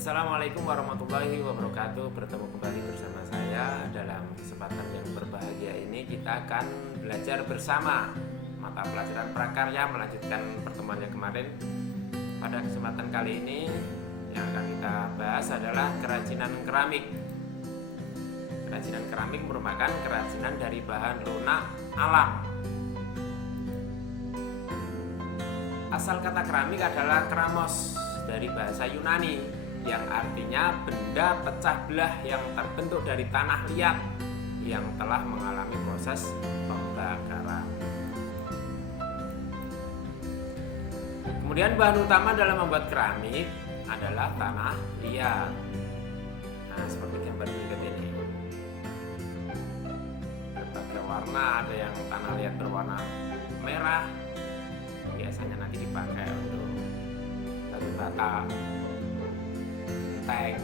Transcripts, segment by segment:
Assalamualaikum warahmatullahi wabarakatuh. Bertemu kembali bersama saya. Dalam kesempatan yang berbahagia ini kita akan belajar bersama mata pelajaran prakarya, melanjutkan pertemuan yang kemarin. Pada kesempatan kali ini yang akan kita bahas adalah kerajinan keramik. Kerajinan keramik merupakan kerajinan dari bahan lunak alam. Asal kata keramik adalah kramos dari bahasa Yunani yang artinya benda pecah belah yang terbentuk dari tanah liat yang telah mengalami proses pembakaran. Kemudian bahan utama dalam membuat keramik adalah tanah liat. Nah, seperti gambar berikut ini. Berbagai warna, ada yang tanah liat berwarna merah, biasanya nanti dipakai untuk batu bata, tank,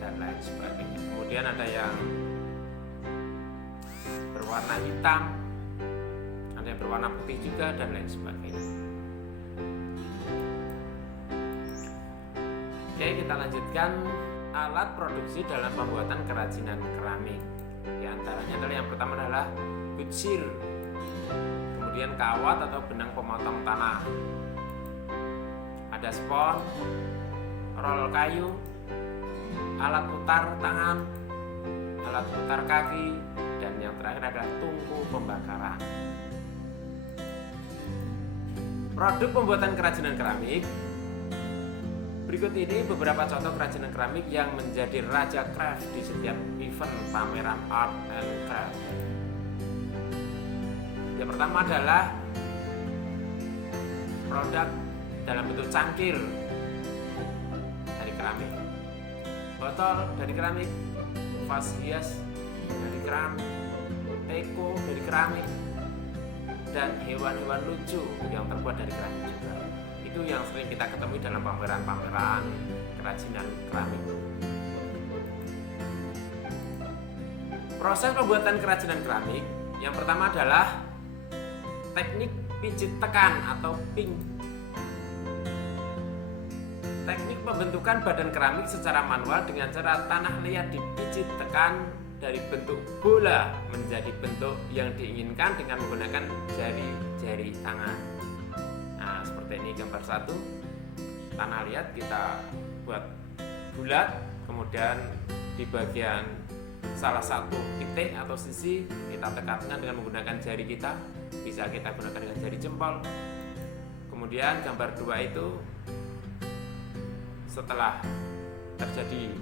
dan lain sebagainya. Kemudian ada yang berwarna hitam, ada yang berwarna putih juga, dan lain sebagainya. Oke, kita lanjutkan alat produksi dalam pembuatan kerajinan keramik. Di antaranya adalah yang pertama adalah kucir, kemudian kawat atau benang pemotong tanah, ada spon, rol kayu, alat putar tangan, alat putar kaki, dan yang terakhir adalah tungku pembakaran. Produk pembuatan kerajinan keramik. Berikut ini beberapa contoh kerajinan keramik yang menjadi raja craft di setiap event pameran art and craft. Yang pertama adalah produk dalam bentuk cangkir dari keramik, botol dari keramik, vas hias dari keramik, teko dari keramik, dan hewan-hewan lucu yang terbuat dari keramik juga. Itu yang sering kita ketemu dalam pameran-pameran kerajinan keramik. Proses pembuatan kerajinan keramik yang pertama adalah teknik pijit tekan atau ping. Teknik pembentukan badan keramik secara manual dengan cara tanah liat dipijit tekan dari bentuk bola menjadi bentuk yang diinginkan dengan menggunakan jari-jari tangan. Nah, seperti ini gambar satu. Tanah liat kita buat bulat, kemudian di bagian salah satu titik atau sisi kita tekan dengan menggunakan jari kita. Bisa kita gunakan dengan jari jempol. Kemudian gambar dua itu setelah terjadi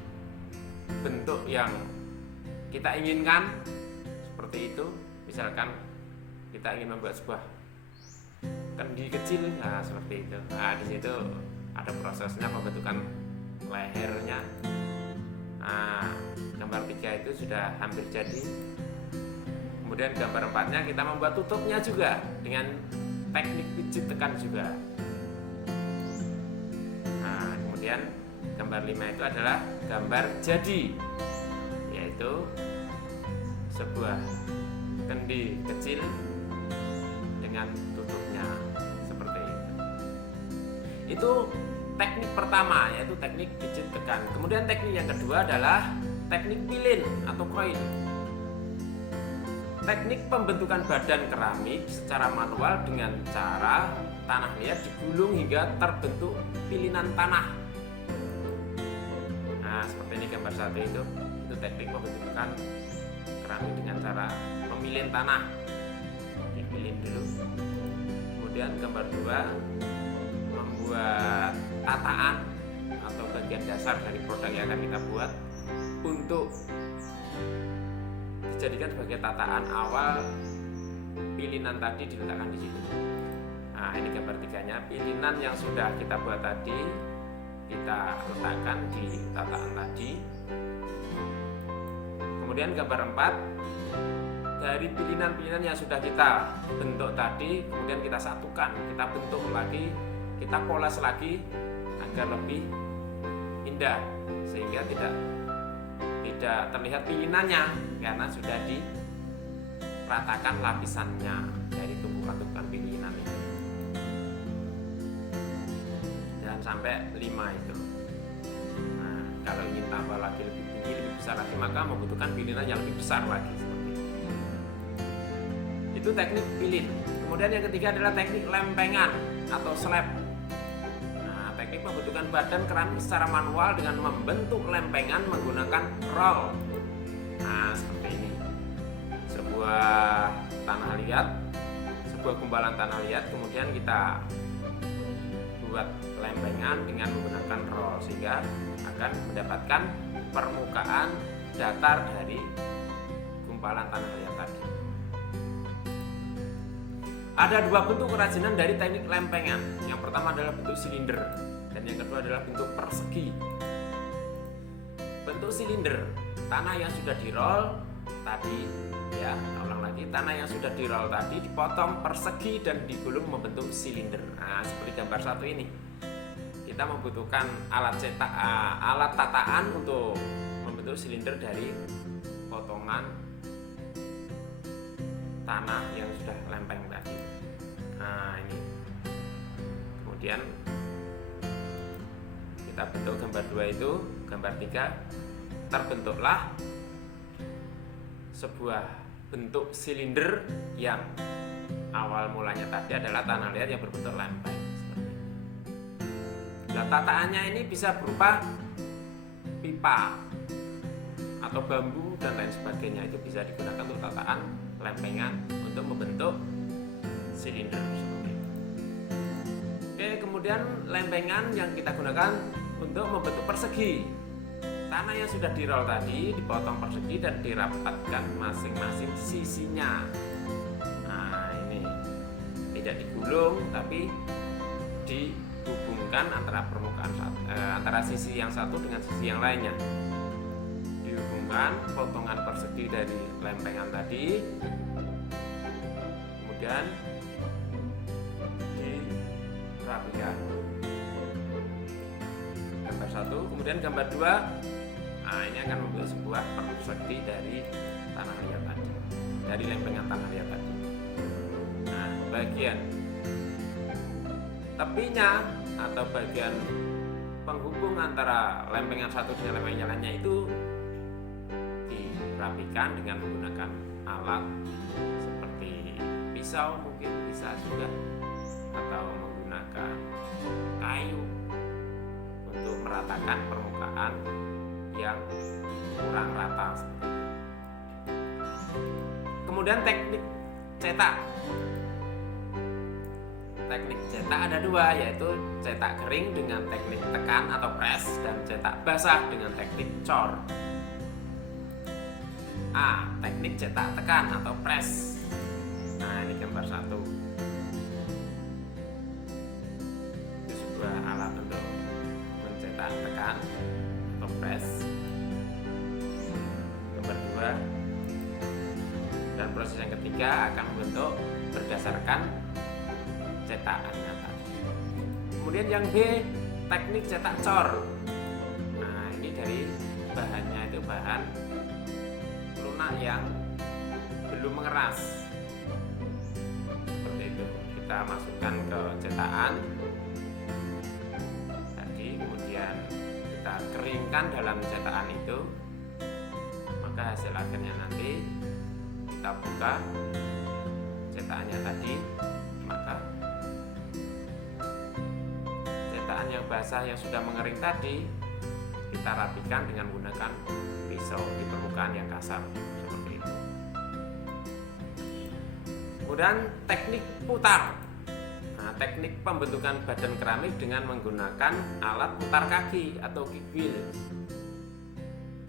bentuk yang kita inginkan seperti itu, misalkan kita ingin membuat sebuah kendi kecil, nah seperti itu. Nah, di situ ada prosesnya pembentukan lehernya. Nah, gambar 3 itu sudah hampir jadi. Kemudian gambar 4-nya kita membuat tutupnya juga dengan teknik pijit tekan juga. Nah, kemudian gambar 5 itu adalah gambar jadi, yaitu sebuah kendi kecil dengan tutupnya seperti itu. Itu teknik pertama, yaitu teknik pijit tekan. Kemudian teknik yang kedua adalah teknik pilin atau koin. Teknik pembentukan badan keramik secara manual dengan cara tanah liat digulung hingga terbentuk pilinan tanah. Nah, seperti ini gambar satu itu teknik pembentukan keramik dengan cara memilin tanah. Dipilin dulu. Kemudian gambar 2 membuat tataan atau bagian dasar dari produk yang akan kita buat untuk dijadikan sebagai tataan awal pilinan tadi diletakkan di situ. Nah, ini gambar 3-nya, pilinan yang sudah kita buat tadi kita letakkan di tataan tadi. Kemudian gambar 4, dari pilinan-pilinan yang sudah kita bentuk tadi, kemudian kita satukan, kita bentuk lagi, kita poles lagi agar lebih indah sehingga tidak terlihat pilinannya karena sudah diratakan lapisannya dari tumpukan-tumpukan pilinan itu. Dan sampai 5 itu. Nah, kalau ingin tambah lagi lebih tinggi, lebih besar lagi, maka membutuhkan pilihan yang lebih besar lagi seperti itu. Itu teknik pilin. Kemudian yang ketiga adalah teknik lempengan atau slab. Nah, teknik membentukan badan keramik secara manual dengan membentuk lempengan menggunakan roll. Nah, seperti ini. Sebuah tanah liat, sebuah gumpalan tanah liat, kemudian kita buat lempengan dengan menggunakan roll sehingga akan mendapatkan permukaan datar dari gumpalan tanah liat tadi. Ada dua bentuk kerajinan dari teknik lempengan. Yang pertama adalah bentuk silinder dan yang kedua adalah bentuk persegi. Bentuk silinder, tanah yang sudah dirol tadi, ya, ulang lagi, tanah yang sudah dirol tadi dipotong persegi dan digulung membentuk silinder. Nah, seperti gambar satu ini. Kita membutuhkan alat cetak, alat tataan untuk membentuk silinder dari potongan tanah yang sudah lempeng tadi. Nah, ini. Kemudian kita bentuk gambar 2 itu, gambar 3 terbentuklah sebuah bentuk silinder yang awal mulanya tadi adalah tanah liat yang berbentuk lempeng. Nah, tataannya ini bisa berupa pipa atau bambu dan lain sebagainya, itu bisa digunakan untuk tataan lempengan untuk membentuk silinder seperti itu. Oke, kemudian lempengan yang kita gunakan untuk membentuk persegi. Tanah yang sudah dirol tadi dipotong persegi dan dirapatkan masing-masing sisinya. Nah, ini tidak digulung tapi dihubungkan antara permukaan antara sisi yang satu dengan sisi yang lainnya. Dihubungkan potongan persegi dari lempengan tadi, kemudian dirapikan. Gambar 1, kemudian gambar 2. Nah, ini akan membentuk sebuah persegi dari tanah liat tadi, dari lempengan tanah liat tadi. Nah, bagian tepinya atau bagian penghubung antara lempengan satu dengan lempengan lainnya itu dirapikan dengan menggunakan alat seperti pisau, mungkin bisa juga, atau menggunakan kayu untuk meratakan permukaan yang kurang rata. Kemudian teknik cetak. Teknik cetak ada dua, yaitu cetak kering dengan teknik tekan atau press dan cetak basah dengan teknik cor. A. Teknik cetak tekan atau press. Nah, ini gambar 1. Itu sebuah alat untuk mencetak tekan atau press. Gambar 2. Dan proses yang ketiga akan membentuk berdasarkan cetakannya tadi. Kemudian yang B, teknik cetak cor. Nah, ini dari bahannya itu bahan lunak yang belum mengeras. Seperti itu. Kita masukkan ke cetakan tadi, kemudian kita keringkan dalam cetakan itu. Maka hasil akhirnya nanti kita buka cetakannya tadi, maka cetakan yang basah yang sudah mengering tadi kita rapikan dengan menggunakan pisau di permukaan yang kasar seperti itu. Kemudian teknik putar. Nah, teknik pembentukan badan keramik dengan menggunakan alat putar kaki atau kick wheel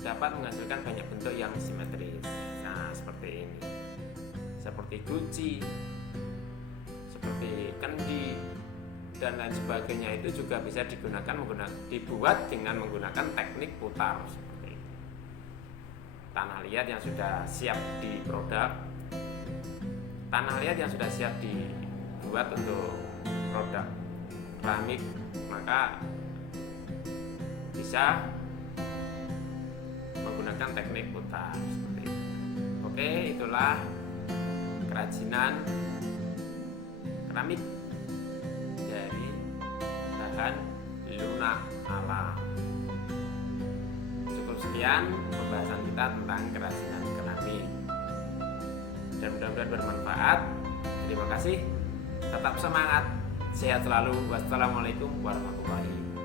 dapat menghasilkan banyak bentuk yang simetris. Nah, seperti ini. Seperti guci, seperti kendi dan lain sebagainya, itu juga bisa dibuat dengan menggunakan teknik putar seperti ini. Tanah liat yang sudah siap di produk, tanah liat yang sudah siap dibuat untuk produk keramik, maka bisa menggunakan teknik putar seperti itu. Oke, itulah kerajinan keramik dari bahan lunak alam. sekian pembahasan kita tentang kerajinan keramik. Dan mudah-mudahan bermanfaat. Terima kasih. Tetap semangat. Sehat selalu. Wassalamualaikum warahmatullahi wabarakatuh.